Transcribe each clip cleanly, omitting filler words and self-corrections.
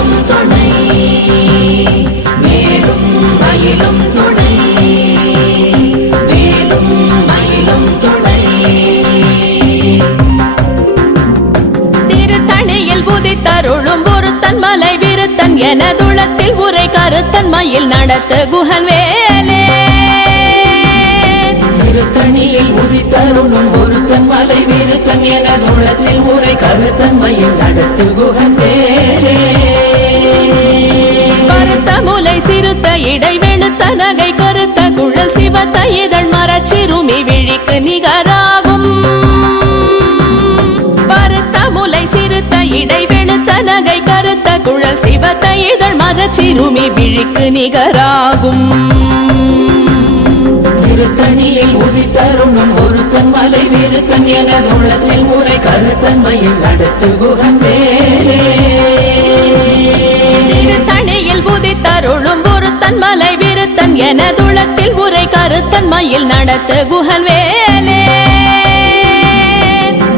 மயிலும் துணை வேலும் மயிலும் துணை வேலும் மயிலும் துணை திருத்தணியில் உதித்தருளும் ஒருத்தன் மலை விருத்தன் எனதுளத்தில் உரை கருத்தன் மயில் நடத்து குகன் வேலே திருத்தணியில் உதித்தருளும் ஒருத்தன் மலை விருத்தன் எனதுளத்தில் உரை கருத்தன் மயில் நடத்து குகன் வேலே கருத்த முலை சிறுத்த இடை வெளுத்த நகை கருத்த குழல் சிவத்த இதழ் மரச்சிறுமி விழிக்கு நிகராகும் பருத்த முலை சிறுத்த இடை வெளுத்த நகை கருத்த குழல் சிவத்த இதழ் மரச்சிறுமி விழிக்கு நிகராகும் திருத்தணியில் உதித்தருளும் ஒருத்தன் மலை விருத்தன் எனதுளத்தில் உரை கருத்தன் மயில் நடத்து குகன் வேலே திருத்தணியில் உதித்தருளும் ஒருத்தன் மலை விருத்தன் எனதுளத்தில் உரை கருத்தன் மயில் நடத்து குகன் வேலே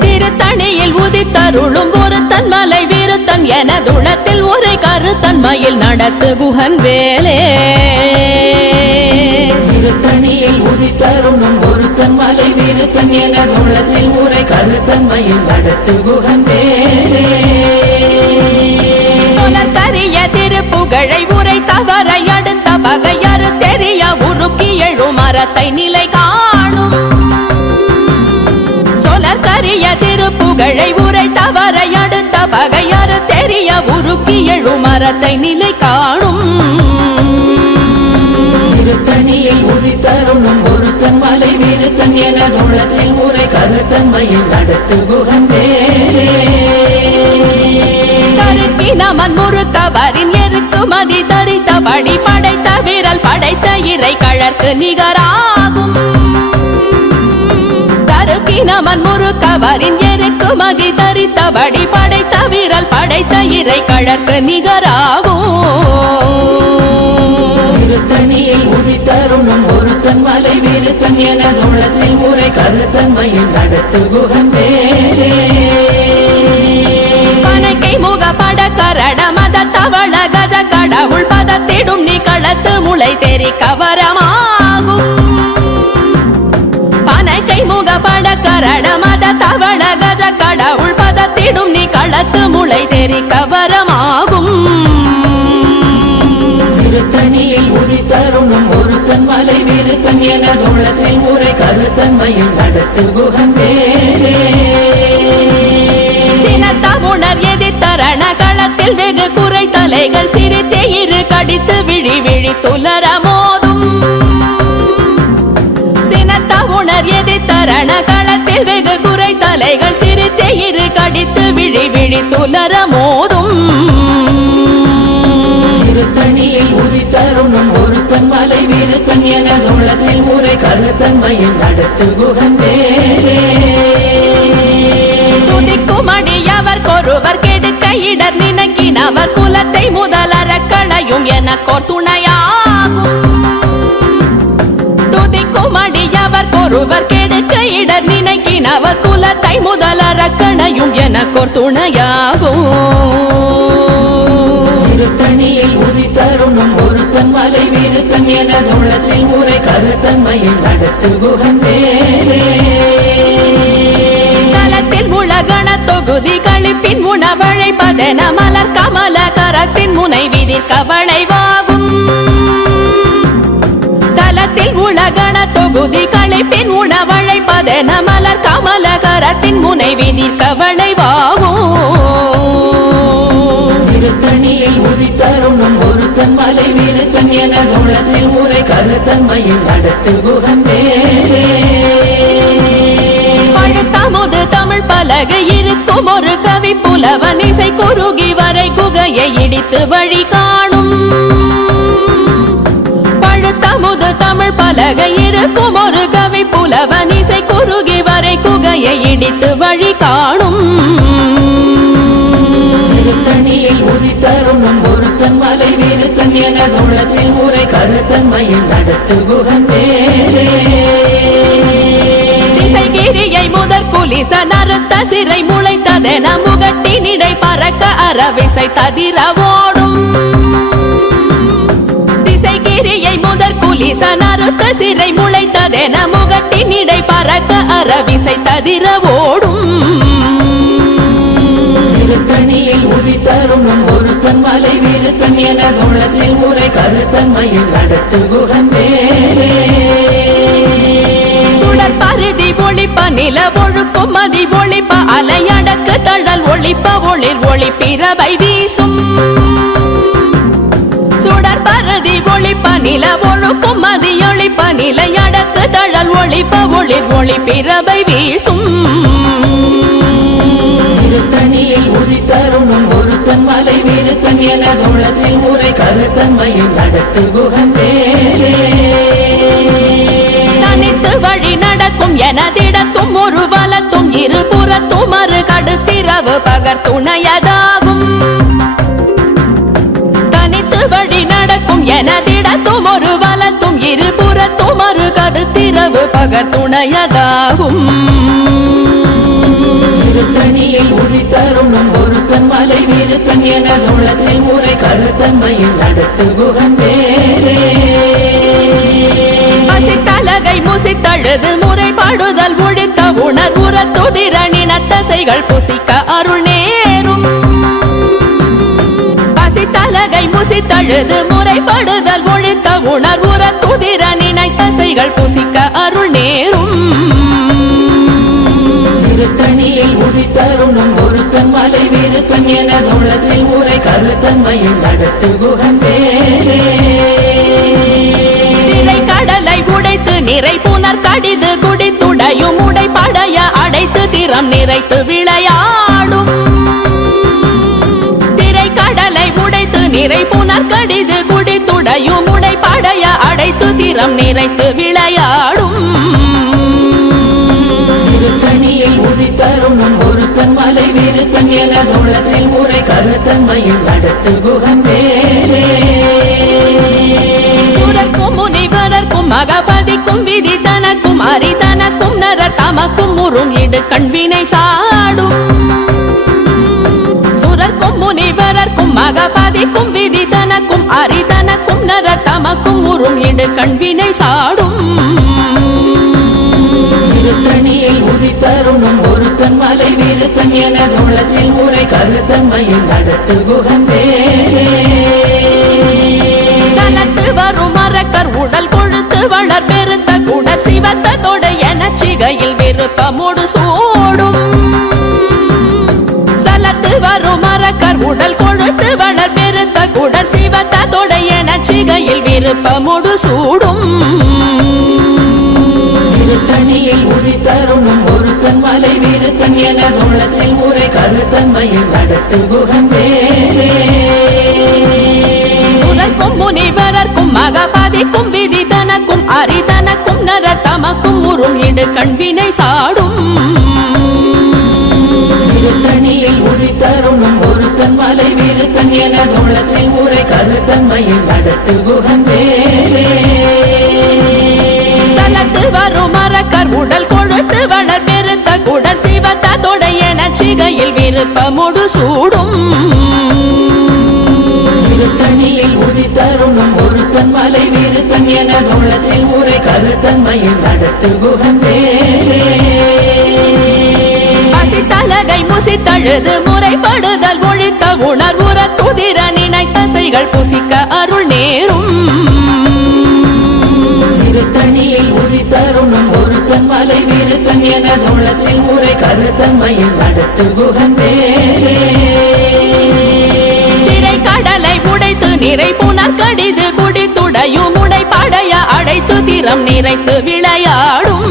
திருத்தணியில் உதித்தருளும் ஒருத்தன் மலை விருத்தன் எனதுளத்தில் உரை கருத்தன் மயில் நடத்து குகன் வேலே திருத்தணியில் உதித்தருளும் ஒருத்தன் மலை விருத்தன் எனதுளத்தில் உரை கருத்தன் மயில் நடத்து குகன் வேலே கரிய திருப்புகழை உரை தவறை அடுத்த பகையறு தெரிய உருக்கி எழும் மரத்தை நிலை காணும் சொலற்கரிய திருப்புகழை உரை தவறை அடுத்த பகையறு தெரிய உருக்கி எழும் மரத்தை நிலை காணும் திருத்தணியில் உதித்தருளும் ஒருத்தன் மலை விருத்தன் எனதுளத்தில் உரை கருத்தன் மயில் நடத்து குகன் வேலே கருக்கினமன் முறுக்கவரின் எருக்குமதி தரித்தபடி படைத்த விரல் படைத்த இறை கழற்கு நிகராகும் கருக்கினமன் முறுக்கவரின் எருக்குமதி தரித்தபடி படைத்த விரல் படைத்த இறை கழற்கு நிகராகும் திருத்தணியில் உதித்தருளும் ஒருத்தன் மலை விருத்தன் எனதுளத்தில் உரை கருத்தன் மயில் நடத்து குகன் வேலே பனக்கை முக பட கரட மத தவள கஜ கடவுள் பதத்திடும் நிகழத்து முளை தெரி கவரமாகும் பனக்கை முக பட கரட மத தவள கஜ கடவுள் பதத்திடும் நிகழத்து முளை தெரி கவரமாகும் திருத்தணியில் உதித்தருளும் ஒருத்தன் மலை விருத்தன் எனதுளத்தில் உரை கருத்தன் மயில் நடத்து குகன் வேலே சினத்த உணர் எதிர்த்தரண களத்தில் வெகு குறை தலைகள் சிரித்தே இரு கடித்து விழி விழி துலர மோதும் சினத்த உணர் எதிர்த்தரண களத்தில் வெகு குறை தலைகள் சிரித்தே இரு கடித்து விழி விழி துலர மோதும் திருத்தணியில் உதித்தருளும் ஒருத்தன் மலை விருத்தன் எனதுளத்தில் உரை கருத்தன் மயில் நடத்து குகன் வேலே துதிக்கும் அடியவர் கொருவர் கெடுக்க இடர் நினைக்கினவர் குலத்தை முதலறக்களையும் எனக்கோர் துணையாகும் துதிக்கும் அடியவர் கொருவர் கெடுக்க இடர் நினைக்கினவர் குலத்தை முதலறக்களையும் எனக்கோர் துணையாகும் திருத்தணியில் உதித்தருளும் ஒருத்தன் மலை விருத்தன் எனதுளத்தில் உரை கருத்தன் மயில் நடத்து குகன் வேலே தலத்தில் உலகண தொகுதி கழிப்பின் உணவழைப்பதென மலர் கமல கரத்தின் முனை விதிர்க்க வளைவாகும் தலத்தில் உலகண தொகுதி கழிப்பின் உணவழைப்பதென மலர் கமல கரத்தின் முனை விதிர்க்க வளைவாகும் திருத்தணியில் உதித்தருளும் ஒருத்தன் மலை விருத்தன் எனதுளத்தில் உரை கருத்தன் மயில் நடத்து குகன் வேலே பழுத்தமுது தமிழ் பலகை இருக்கும் ஒரு கவி புலவன் இசை குறுகி வரை குகையை இடித்து வழி காணும் பழுத்தமுது தமிழ் பலகை இருக்கும் ஒரு கவி புலவன் இசை குறுகி வரை குகையை இடித்து வழி காணும் திருத்தணியில் உதித்தருளும் ஒருத்தன் மலை விருத்தன் எனதுளத்தில் உரை கருத்தன் மயில் நடத்து குகன் வேலே திசைகிரியை முதற் குலிச நறுத்த அறுத்த சிறை முளைத்ததென முகட்டினிடை பறக்க அறவிசை ததிர ஓடும் திசைகிரியை முதற் குலிசன் அறுத்த சிறை முளைத்ததென முகட்டினிடை பறக்க அறவிசை ததிர ஓடும் திருத்தணியில் உதித்தருணும் ஒருத்தன் மலை விருத்தன் என குணத்தில் முறை கருத்தன்மையில் நடத்து குகன் வேலே சுடர் பருதி ஒளிப்ப நில ஒழுக்கும் மதி ஒளிப்ப அலையடக்கு தழல் ஒளிப்ப ஒளிர் ஒளிப்பிரவை வீசும் சுடர் பருதி ஒளிப்ப நில ஒழுக்கும் மதி ஒளிப்ப நிலையடக்கு தழல் ஒளிப்ப ஒளிர் ஒளிப்பிரவை வீசும் திருத்தணியில் உதித்தருணும் ஒருத்தன் மலை விருத்தன் என குணத்தில் முறை கருத்தன்மையில் நடத்து குகன் வேலே தனித்து வழி நடக்கும் எனதிடத்தும் ஒரு வலத்தும் இருபுறத்தும் மறு கடுத்திரவு பகர் துணையதாகும் தனித்து வழி நடக்கும் எனதிடத்தும் ஒரு வலத்தும் இருபுறத்தும் மறு கடுத்திரவு பகர் துணையதாகும் திருத்தணியில் உதித்தருணும் ஒருத்தன் மலை விருத்தன் என குணத்தில் முறை கருத்தன்மையில் நடத்து குகன் வேலே பசித்தலகை முசித்தழுது முறைப்பாடுதல் ஒழித்த உணர்வுற துதிரணின தசைகள் புசிக்க அருள் நேரும் பசித்தலகை முசித்தழுது முறைப்படுதல் ஒழித்த உணர்வுற துதிரணின தசைகள் புசிக்க அருள் நேரும் திருத்தணியில் உதித்தருணும் ஒருத்தன் மலை விருத்தன் என குணத்தில் முறை கருத்தன்மையில் நடத்து குகன் வேலே கடலை உடைத்து நிறை புனர் கடிது குடித்துடையும் உடைப்படைய அடைத்து திறம் நிறைத்து விளையாடும் திரை கடலை உடைத்து நிறை புனர் கடிது குடித்துடையும் உடைப்படைய அடைத்து திறம் நிறைத்து விளையாடும் திருத்தணியில் உதித்தருணும் ஒருத்தன் மலை விருத்தன் என குணத்தில் முறை கருத்தன்மையில் நடத்து குகன் வேலே சுரர்க்கும் முனிவரர்க்கும் மகபதிக்கும் விதி தனக்கும் அரிதனக்கும் நரர் தமக்கும் முறும் இடு கண்வினை சாடும் சுரர்க்கும் முனிவரர்க்கும் மகபதிக்கும் விதி தனக்கும் அரிதனக்கும் நரர் தமக்கும் முறும் இடு கண்வினை சாடும் திருத்தணியில் உதித்தருணும் ஒருத்தன் மலை விருத்தன் என குணத்தில் முறை கருத்தன்மையில் நடத்து குகன் வேலே சலத்து வரும் மரக்கர் உடல் கொழுத்து வளர் பெருத்த குடர் சிவத்த தொடை என சிகையில் விருப்பமோடு சூடும் சலத்து வரும் மரக்கர் உடல் கொழுத்து வளர் பெருத்த குடர் சிவத்த தொடை என சிகையில் விருப்பமோடு சூடும் திருத்தணியில் உதித்தருணும் ஒருத்தன் மலை விருத்தன் என குணத்தில் முறை கருத்தன்மையில் நடத்து குகன் வேலே சுரர்க்கும் முனிவரர்க்கும் மகபதிக்கும் விதி தனக்கும் அரிதனக்கும் நரர் தமக்கும் முறும் இடு கண்வினை சாடும் திருத்தணியில் உதித்தருணும் ஒருத்தன் மலை விருத்தன் என குணத்தில் முறை கருத்தன்மையில் நடத்து குகன் வேலே சலத்து வரும் மரக்கர் உடல் கொழுத்து வளர் பெருத்த குடர் சிவத்த தொடை என சிகையில் விருப்பமோடு சூடும் திருத்தணியில் உதித்தருணும் ஒருத்தன் மலை விருத்தன் என குணத்தில் முறை கருத்தன்மையில் நடத்து குகன் வேலே பசித்தலகை முசித்தழுது முறைப்படுதல் ஒழித்த உணர்வுற துதிர நினைத்தசைகள் புசிக்க அருள் நேரும் திருத்தணியில் உதித்தருணும் ஒருத்தன் மலை விருத்தன் என குணத்தில் முறை கருத்தன்மையில் நடத்து குகன் வேலே திரை கடலை உடைத்து நிறை புனர் கடிது குடித்துடையும் உடைப்படைய அடைத்து திறம் நிறைத்து விளையாடும்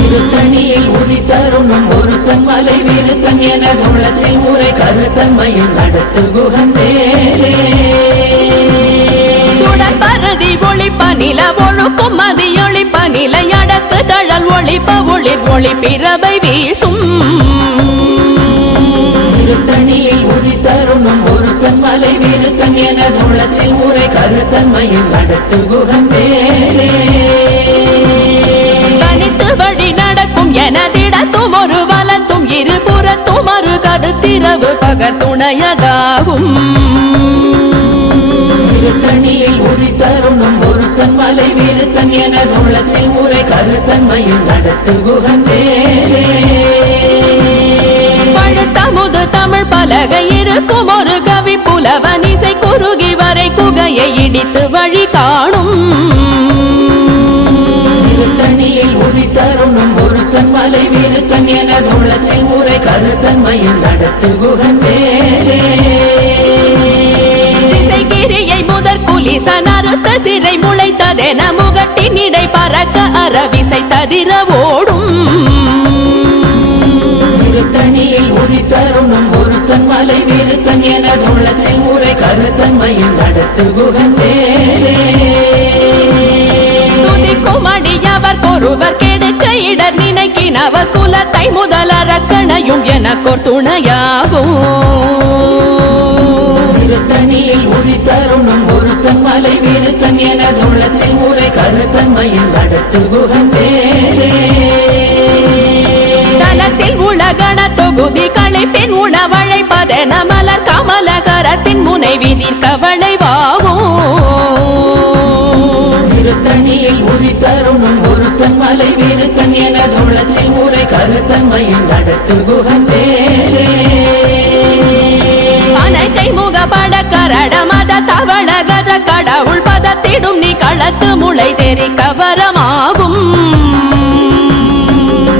திருத்தணியில் உதித்தருணும் ஒருத்தன் மலை விருத்தன் என குணத்தில் முறை கருத்தன்மையில் நடத்து குகன் வேலே சுடர் பருதி ஒளிப்ப நில ஒழுக்கும் மதி ஒளிப்ப நிலையடக்கு தழல் ஒளிப்ப ஒளிர் ஒளிப்பிரவை வீசும் திருத்தணியில் உதித்தருணும் ஒருத்தன் மலை விருத்தன் என குணத்தில் முறை கருத்தன்மையில் நடத்து குகன் வேலே தனித்து வழி நடக்கும் எனதிடத்து வடக்கும் ஒரு வலத்தும் இருபுறத்தும் ஒரு கருத்திரவு பகர் துணையதாகும் திருத்தணியில் உதித்தருணும் ஒருத்தன் மலை விருத்தன் எனது உள்ளத்தில் உரை கருத்தன்மையில் நடத்து குகன் வேலே பழுத்தமுது தமிழ் பலகை இருக்கும் ஒரு கவி புலவன் இசை குறுகி வரை குகையை இடித்து வழி காணும் திருத்தணியில் உதித்தருணும் ஒருத்தன் மலை விருத்தன் எனது உள்ளத்தில் உரை கருத்தன்மையில் நடத்து குகன் வேலே திசைகிரியை முதற் குலிசன் அறுத்த சிறை முளைத்ததென முகட்டின் இடை பறக்க அறவிசை ததிர ஓடும் திருத்தணியில் உதித்தருணும் ஒருத்தன் மலை விருத்தன் எனது உள்ளத்தில் உரை கருத்தன்மையில் நடத்து குகன் வேலே துதிக்கும் அடியவர் ஒருவர் கெடுக்க இடர் நினைக்கினவர் குலத்தை முதல் அரக்கணையும் எனக்கோர் துணையாகும் திருத்தணியில் உதித்தருணும் ஒருத்தன் மலை விருத்தன் எனது உள்ளத்தில் உரை கருத்தன்மையில் நடத்து குகன் வேலே தலத்தில் உலகண தொகுதி களைப்பின் உணவழைப்பதென மலர் கமலகரத்தின் முனை விதிர்க்க வளைவாகும் திருத்தணியில் உதித்தருணும் ஒருத்தன் மலை விருத்தன் எனது உள்ளத்தில் உரை கருத்தன்மையில் நடத்து குகன் வேலே அனைத்தை முகப்பட கரட மத தவள கஜ கடவுள் பதத்திடும் நீ களத்து முளை தெரிக்க வரமாகும்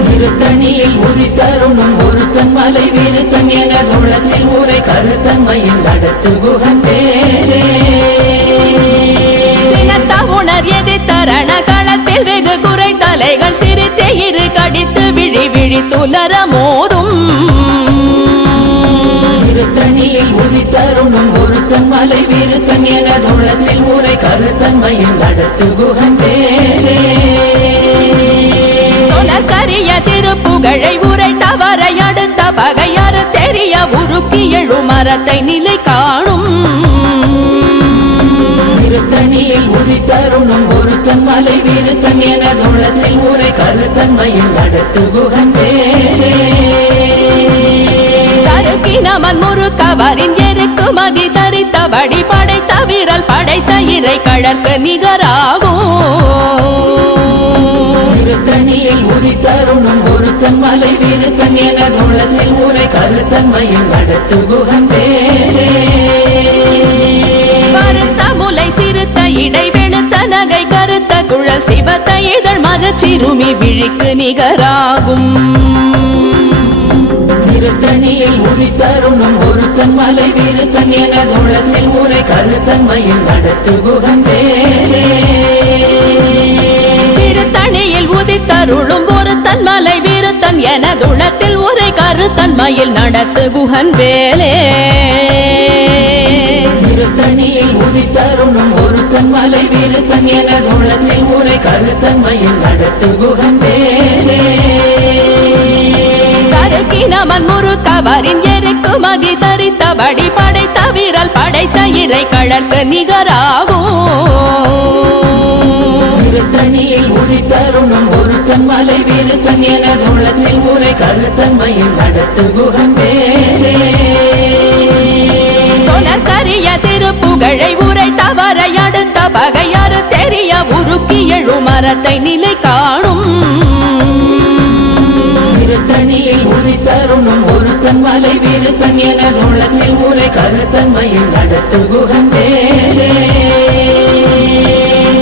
திருத்தணியில் உதித்தருணும் ஒருத்தன் மலை விருத்தன் எனது உள்ளத்தில் உரை கருத்தன்மையில் நடத்து குகன் வேலே சினத்த உணர் எதிர்த்தரண களத்தில் வெகு குறை தலைகள் சிரித்தே இரு கடித்து விழி விழி துலர மோதும் திருத்தணியில் உதித்தருணும் ஒருத்தன் மலை விருத்தன் எனது உள்ளத்தில் உரை கருத்தன்மையில் நடத்து குகன் வேலே சொலற்கரிய திருப்புகழை உரை தவறை அடுத்த பகையாறு தெரிய உருக்கி எழு மரத்தை நிலை காணும் திருத்தணியில் உதித்தருணும் ஒருத்தன் மலை விருத்தன் எனது உள்ளத்தில் உரை கருத்தன்மையில் நடத்து குகன் வேலே தருக்கினமன் முறுக்கவரின் எருக்கு மதி தரித்தபடி படைத்த வீரல் படைத்த இறை கழற்கு நிகராகும் திருத்தணியில் உதித்தருணும் ஒருத்தன் மலை விருத்தன் எனது உள்ளத்தில் உரை கருத்தன்மையில் நடத்து குகன் வேலே கருத்த முலை சிறுத்த இடை வெளுத்த நகை கருத்த குழல் சிவத்த இதழ் மரச்சிறுமி விழிக்கு நிகராகும் திருத்தணியில் உதித்தருணும் ஒருத்தன் மலை விருத்தன் எனது உள்ளத்தில் உரை கருத்தன்மையில் நடத்து குகன் வேலே திருத்தணியில் உதித்தருளும் ஒருத்தன் மலை விருத்தன் எனதுளத்தில் உரை கருத்தன்மையில் நடத்து குகன் வேலே திருத்தணியில் உதித்தருணும் ஒருத்தன் மலை விருத்தன் எனது உள்ளத்தில் உரை கருத்தன்மையில் நடத்து குகன் வேலே கருக்கினமன் முறுக்கவரின் எருக்கு மதி தரித்தபடி படைத்த வீரல் படைத்த இறை கழற்கு நிகராகும் திருத்தணியில் உதித்தருணும் ஒருத்தன் மலை விருத்தன் எனது உள்ளத்தில் உரை கருத்தன்மையில் நடத்து குகன் வேலே சொலற்கரிய திருப்புகழை உரை தவறை அடுத்த பகையாறு தெரிய உருக்கி எழு மரத்தை நிலை காணும் திருத்தணியில் உதித்தருணும் ஒருத்தன் மலை விருத்தன் எனது உள்ளத்தில் உரை கருத்தன்மையில் நடத்து குகன் வேலே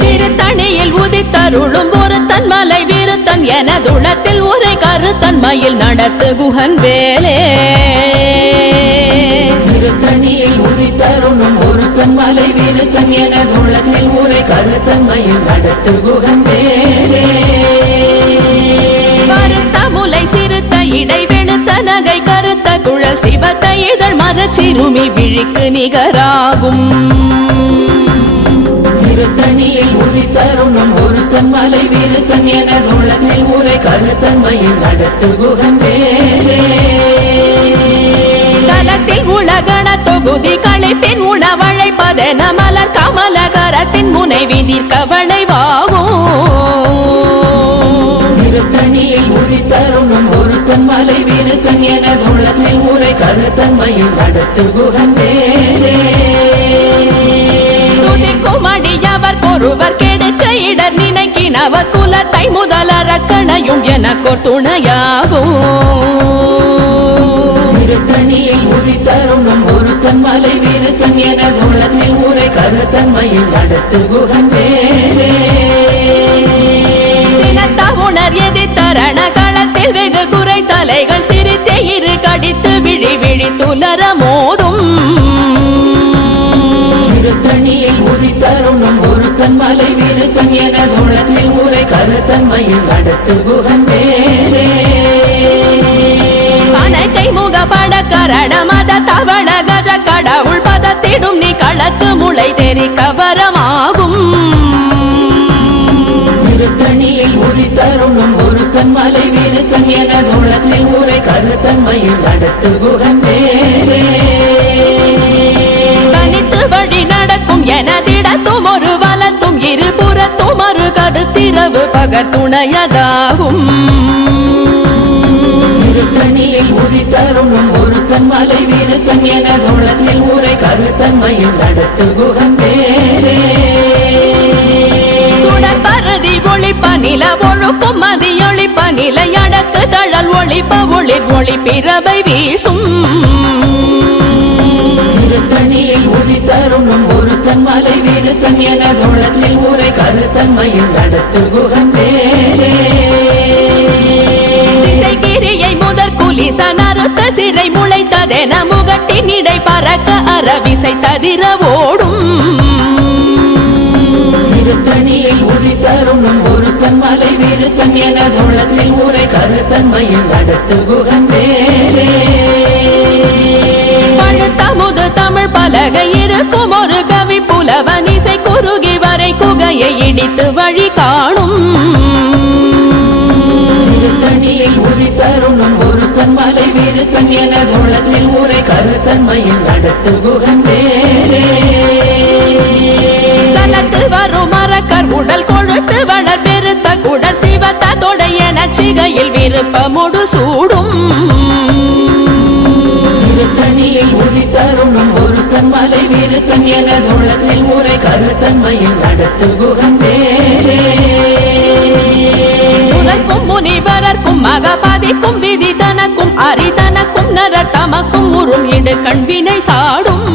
திருத்தணியில் உதித்தருளும் ஒருத்தன் மலை விருத்தன் எனதுளத்தில் உரை கருத்தன்மையில் நடத்து குகன் வேலே திருத்தணியில் உதித்தருணும் ஒருத்தன் மலை விருத்தன் எனது உள்ளத்தில் உரை கருத்தன்மையில் நடத்து குகன் வேலே கருத்த முலை சிறுத்த இடை வெளுத்த நகை கருத்த குழல் சிவத்த இதழ் மரச்சிறுமி விழிக்கு நிகராகும் திருத்தணியில் உதித்தருணும் ஒருத்தன் மலை விருத்தன் எனது உள்ளத்தில் உரை கருத்தன்மையில் நடத்து குகன் வேலே தலத்தில் உலகண தொகுதி களைப்பின் உணவழைப்பதென மலர் கமலகரத்தின் முனை விதிர்க்க வளைவாகும் திருத்தணியில் உதித்தருணும் ஒருத்தன் மலை விருத்தன் எனதுள்ளத்தில் உரை கருத்தன்மையில் நடத்து குகன் வேலே துதிக்கும் அடியவர் ஒருவர் கெடுக்க இடர் நினைக்கினவர் குலத்தை முதலறக்கணையும் எனக்கோர் துணையாகும் திருத்தணியில் உதித்தருணும் ஒருத்தன் மலை விருத்தன் எனதுள்ளத்தில் உரை கருத்தன்மையில் நடத்து குகன் வேலே சினத்த உணர் எதிர்த்தரண களத்தில் வெகு குறை தலைகள் சிரித்தே இரு கடித்து விழி விழி துலர மோதும் திருத்தணியில் உதித்தருணும் ஒருத்தன் மலை விருத்தன் எனதுள்ளத்தில் உரை கருத்தன்மையில் நடத்து குகன் வேலே கணக்கை முகப்பட கரண மத தவள கஜ கடவுள் பதத்திடும் நீ களத்து முளை தெரி கவரமாகும் திருத்தணியில் உதித்தருணும் ஒருத்தன் மலை விருத்தன் எனதுள்ளத்தில் உரை கருத்தன்மையில் நடத்து குகன் வேலே தனித்து வழி நடக்கும் எனதிடத்தும் ஒரு வலத்தும் இருபுறத்தும் ஒரு கருத்திரவு பகர் துணையதாகும் திருத்தணியில் உதித்தருணும் ஒருத்தன் மலை விருத்தன் எனதுள்ளத்தில் உரை கருத்தன்மையில் நடத்து குகன் வேலே சுடர் பரதி ஒளிப்ப நில ஒழுக்கும் மதியொளிப்ப நிலை அடக்கு தழல் ஒளிப்ப ஒளிர் ஒளி பிறவை வீசும் திருத்தணியில் உதித்தருணும் ஒருத்தன் மலை விருத்தன் எனதுள்ளத்தில் உரை கருத்தன்மையில் நடத்து குகன் வேலே திசைகிரியை முதற் குலிச நறுத்த சிறை முளைத்ததென முகட்டின் இடை பறக்க அறவிசை ததிர ஓடும் திருத்தணியில் உதித்தருணும் ஒருத்தன் மலை விருத்தன் எனதுள்ளத்தில் உரை கருத்தன்மையில் நடத்து குகன் வேலே பழுத்தமுது தமிழ் பலகை இருக்கும் ஒரு கவி புலவன் இசை குறுகி வரை குகையை இடித்து வழி காணும் திருத்தணியில் உதித்தருணும் ஒருத்தன் மலை விருத்தன் எனதுள்ளத்தில் உரை கருத்தன்மையில் நடத்து குகன் வேலே சலத்து வரும் மரக்கர் உடல் கொழுத்து வளர் பெருத்த குடல் சிவத்த தொடைய நச்சிகையில் விருப்பமுடு சூடும் திருத்தணியில் உதித்தருணும் ஒருத்தன் மலை விருத்தன் எனதுள்ளத்தில் உரை கருத்தன்மையில் நடத்து குகன் வேலே சுரக்கும் முனிவரர்க்கும் மகபாதிக்கும் விதி தனக்கும் அரிதனக்கும் நரர் தமக்கும் உறும் இடு கண்வினை சாடும்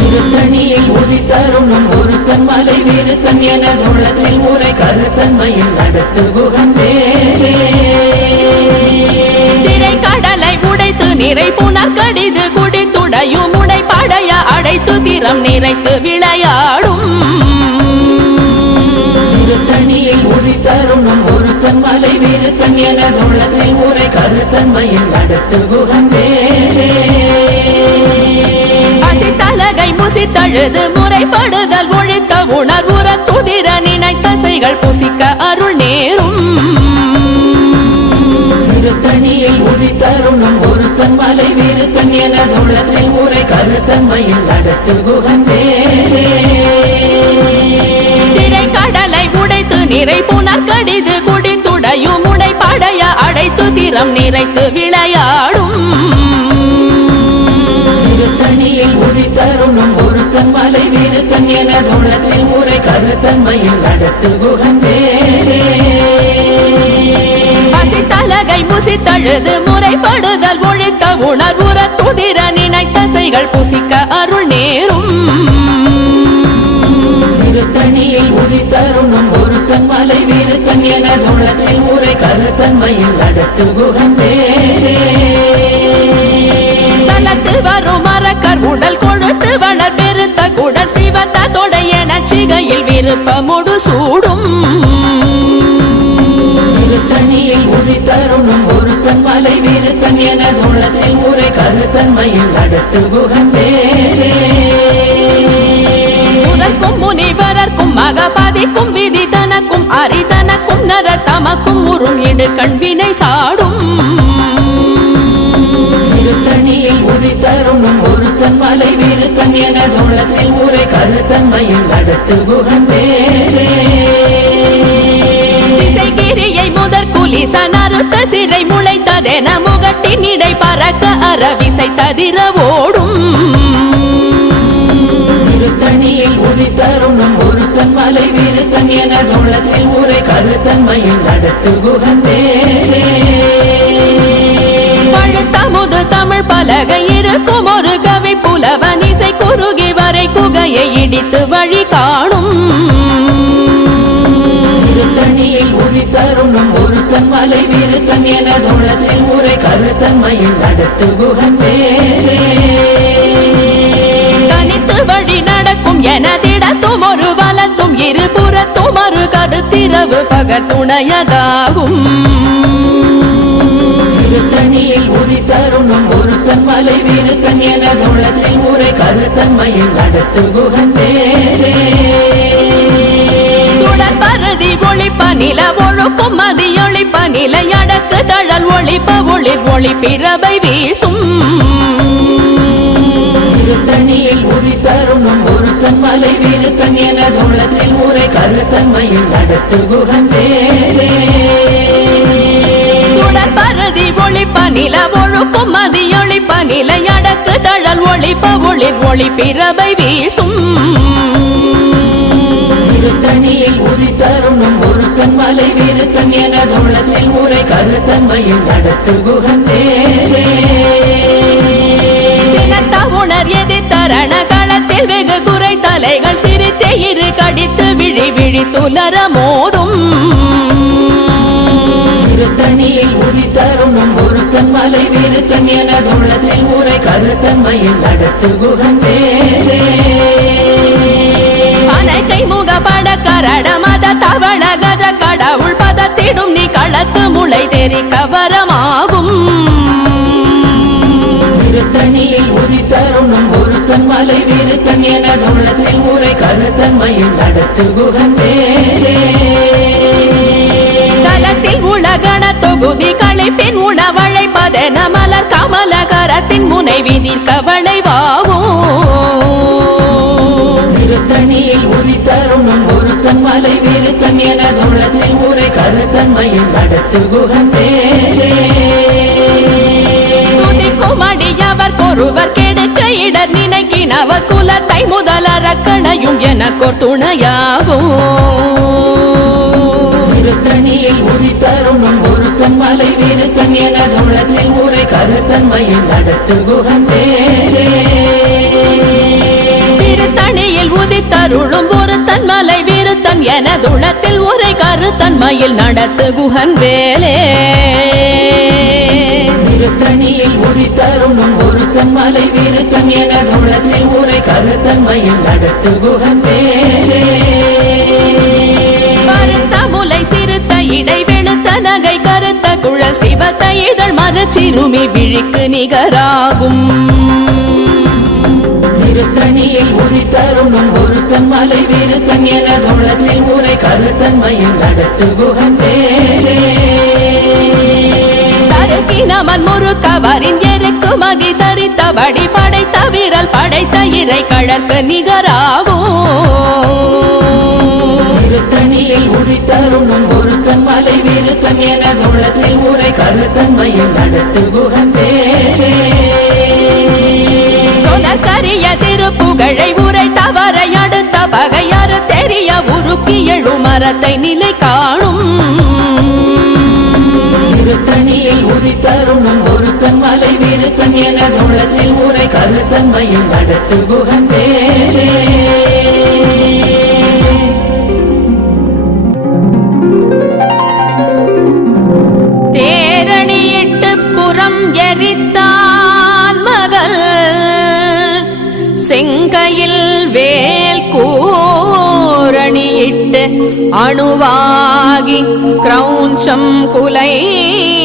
திருத்தணியில் உதித்தருணும் ஒருத்தன் மலை விருத்தன் எனதுள்ளத்தில் உரை கருத்தன்மையில் நடத்து குகன் வேலே திரை கடலை உடைத்து நிறை புனர் கடிது குடித்துடையும் உடை படைய அடைத்து திறம் நிறைத்து விளையாடும் திருத்தணியில் உதித்தருணும் ஒருத்தன் மலை விருத்தன் எனதுள்ளத்தில் உரை கருத்தன்மையில் நடத்து குகன் வேலே பசித்தலகை முசித்தழுது முறைப்படுதல் ஒழித்த உணர்வுற துதிர நினைத்தசைகள் புசிக்க அருள் நேரும் திருத்தணியில் உதித்தருணும் ஒருத்தன் மலை விருத்தன் எனதுள்ளத்தில் உரை கருத்தன்மையில் நடத்து குகன் வேலே திரை கடலை உடைத்து நிறை புனர் கடிது குடித்துடையும் உடை படைய அடைத்து திறம் நிறைத்து விளையாடும் திருத்தணியில் உதித்தருணும் ஒருத்தன் மலை விருத்தன் எனதுள்ளத்தில் உரை கருத்தன்மையில் நடத்து குகன் வேலே பசித்தலகை முசித்தழுது முறைப்படுதல் ஒழித்த உணர்வுற துதிர நினைத்தசைகள் புசிக்க அருள் நேரும் திருத்தணியில் உதித்தருணும் ஒருத்தன் மலை விருத்தன் எனதுள்ளத்தில் உரை கருத்தன்மையில் நடத்து குகன் வேலே சலத்து வரும் மரக்கர் உடல் கொழுத்து வளர் பெருத்த குடல் சிவத்த தொடைய நச்சிகையில் விருப்பமுடு சூடும் திருத்தணியில் உதித்தருணும் ஒருத்தன் மலை விருத்தன் எனதுள்ளத்தில் உரை கருத்தன்மையில் நடத்து குகன் வேலே சுரக்கும் முனிவரர்க்கும் மகபாதிக்கும் விதி தனக்கும் அரிதனக்கும் நரர் தமக்கும் உறும் இடு கண்வினை சாடும் திருத்தணியில் உதித்தருணும் ஒருத்தன் மலை விருத்தன் எனதுள்ளத்தில் உரை கருத்தன்மையில் நடத்து குகன் வேலே திசைகிரியை முதற் குலி ஈசன் அறுத்த சிறை முளைத்ததென முகட்டின் இடை பறக்க அரவிசை ததிர ஓடும் திருத்தணியில் உதித்தருணும் ஒருத்தன் மலை விருத்தன் என தோளத்தில் ஊரை கருத்தன்மையில் நடத்து குகன் வேலே பழுத்தமுது தமிழ் பலகை இருக்கும் ஒரு கவி புலவன் இசை குறுகி வரை குகையை இடித்து வழி காணும் திருத்தணியில் உதித்தருணும் ஒருத்தன் மலை விருத்தன் என தோளத்தில் ஊரை கருத்தன்மையில் நடத்து குகன் வேலே தனித்து வழி நடக்கும் எனதிடத்தும் ஒரு வலத்தும் இருபுறத்தும் ஒரு கருத்திரவு பகத்துணையதாகும் திருத்தணியில் உதித்தருணும் ஒருத்தன் மலை விருத்தன் என தோளத்தில் ஊரை கருத்தன்மையில் நடத்து குகன் வேலே சுடர் பரதி ஒளிப்ப நில ஒழுக்கும் மதியொளிப்ப நிலை அடக்கு தழல் ஒளிப்ப ஒளிர் ஒளி பிறவை வீசும் திருத்தணியில் உதித்தருணும் ஒருத்தன் மலை விருத்தன் என தோளத்தில் ஊரை கருத்தன்மையில் நடத்து குகன் வேலே சுடர் பரதி ஒளிப்ப நில ஒழுக்கும் மதியொளிப்ப நிலை அடக்கு தழல் ஒளிப்ப ஒளிர் ஒளி பிறவை வீசும் திருத்தணியில் உதித்தருணும் ஒருத்தன் மலை விருத்தன் என தோளத்தில் ஊரை கருத்தன்மையில் நடத்து குகன் வேலே சினத்த உணர் எதிர்த்தரண களத்தில் வெகு குறை தலைகள் சிரித்தே இரு கடித்து விழி விழி துலர மோதும் திருத்தணியில் உதித்தருணும் ஒருத்தன் மலை விருத்தன் என தோளத்தில் ஊரை கருத்தன்மையில் நடத்து குகன் வேலே அனைக்கை முகப்பட கரட மத தவள கஜ கடவுள் பதத்திடும் நீ களத்து முளை தெரி கவரமாகும் திருத்தணியில் உதித்தருணும் ஒருத்தன் மலை விருத்தன் என தோளத்தில் ஊரை கருத்தன்மையில் நடத்து குகன் வேலே தலத்தில் உலகண தொகுதி களைப்பின் உணவழைப்பதென மலர் கமல கரத்தின் முனை விதிர் கவளைவாகும் திருத்தணியில் உதித்தருணும் ஒருத்தன் மலை விருத்தன் என தோளத்தில் ஊரை கருத்தன்மையில் நடத்து குகன் வேலே துதிக்கும் அடியவர் கொருவர் கெடுக்க இடர் நினைக்கினவர் குலத்தை முதலறக்கணையும் எனக்கோர் துணையாகும் திருத்தணியில் உதித்தருணும் ஒருத்தன் மலை விருத்தன் என தோளத்தில் ஊரை கருத்தன்மையில் நடத்து குகன் வேலே திருத்தணியில் உதித்தருளும் ஒருத்தன் மலை விருத்தன் என துளத்தில் உரை கருத்தன்மையில் நடத்து குகன் வேலே திருத்தணியில் உதித்தருணும் ஒருத்தன் மலை விருத்தன் என தோளத்தில் ஊரை கருத்தன்மையில் நடத்து குகன் வேலே பருத்த முலை சிறுத்த இடை வெளுத்த நகை கருத்த குழல் சிவத்த இதழ் மரச்சிறுமி விழிக்கு நிகராகும் திருத்தணியில் உதித்தருணும் ஒருத்தன் மலை விருத்தன் என தோளத்தில் ஊரை கருத்தன்மையில் நடத்து குகன் வேலே தருக்கினமன் முறுக்கவரின் எருக்கு மதி தரித்தபடி படைத்த விரல் படைத்த இறை கழற்கு நிகராகும் திருத்தணியில் உதித்தருணும் ஒருத்தன் மலை விருத்தன் என தோளத்தில் ஊரை கருத்தன்மையில் நடத்து குகன் வேலே சொலக்கரிய திருப்புகழை உரை தவறை அடுத்த பகையாறு தெரிய உருக்கி எழு மரத்தை நிலை காணும் திருத்தணியில் உதித்தருணும் ஒருத்தன் மலை விருத்தன் என தோளத்தில் ஊரை கருத்தன்மையில் நடத்து குகன் வேலே தேரணியிட்டு புறம் எரித்தான் மகள் செங்கையில் வேல் கூரணியிட்டு அணுவாகி கிரௌஞ்சம் குலைந்தரக்கர்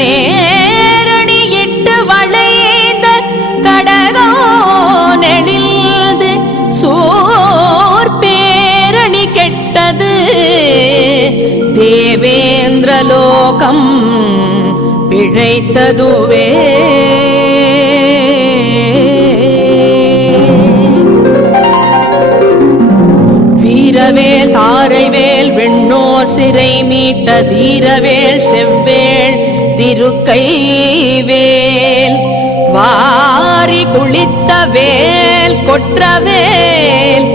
நேரணியிட்டு வளைந்த கடகோ நெடில்து சோர் பேரணி கெட்டது தேவேந்திரலோகம் பிழைத்ததுவே வீரவேல் தாரைவேல் வெண்ணோர் சிறை மீட்டு தீட்ட தீரவேள் செவ்வேள் திருக்கைவேல் வாரி குளித்த வேல் கொற்றவேல்